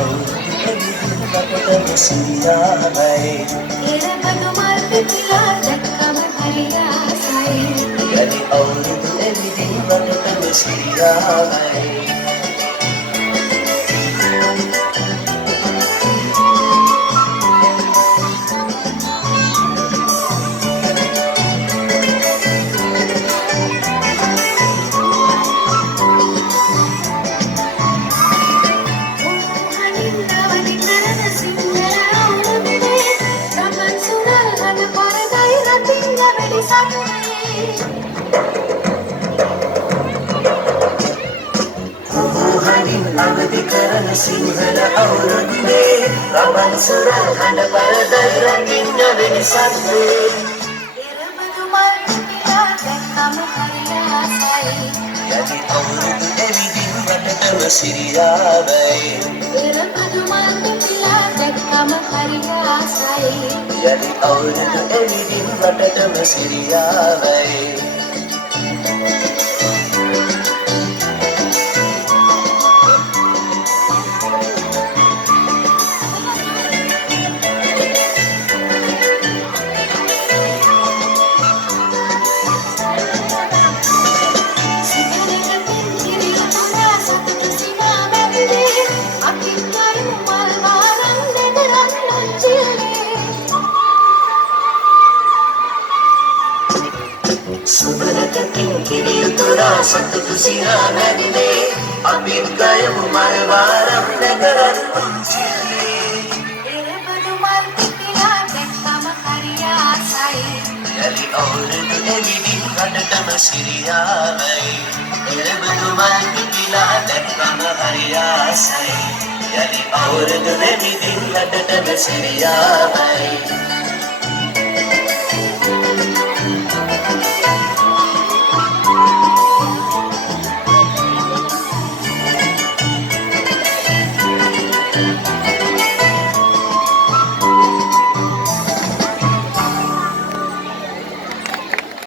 අවුරුදු සිරියාවයි එරබදු මල් පිපිලා දැක්කම හරි ආසයි යලි අවුරුදු එළිදීමටම සිරියාවයි අවදි කරන සිංහල අවුරුද්දේ රබන් සුරල් හඬ පරදයි රඟින්න වෙනසක් වේ එරබදු මල් පිපිලා දැක්කම හරි ආසයි යලි අවුරුදු එළිදීමටම සිරියාවයි එරබදු මල් පිපිලා දැක්කම හරි ආසයි යලි අවුරුදු එළිදීමටම සිරියාවයි සුබරකකින් කිරියුතුරා සතුටු සිනා නැගිනේ අපිත් ගයමු මල් වාරම් නැගරන් පුංචිලේ එරබදු මල් පිපිලා දැක්කම හරි ආසයි යලි අවුරුදු එළිදින් රටටම සිරියාවයි එරබදු මල් පිපිලා දැක්කම හරි ආසයි යලි අවුරුදු එළිදින් රටටම සිරියාවයි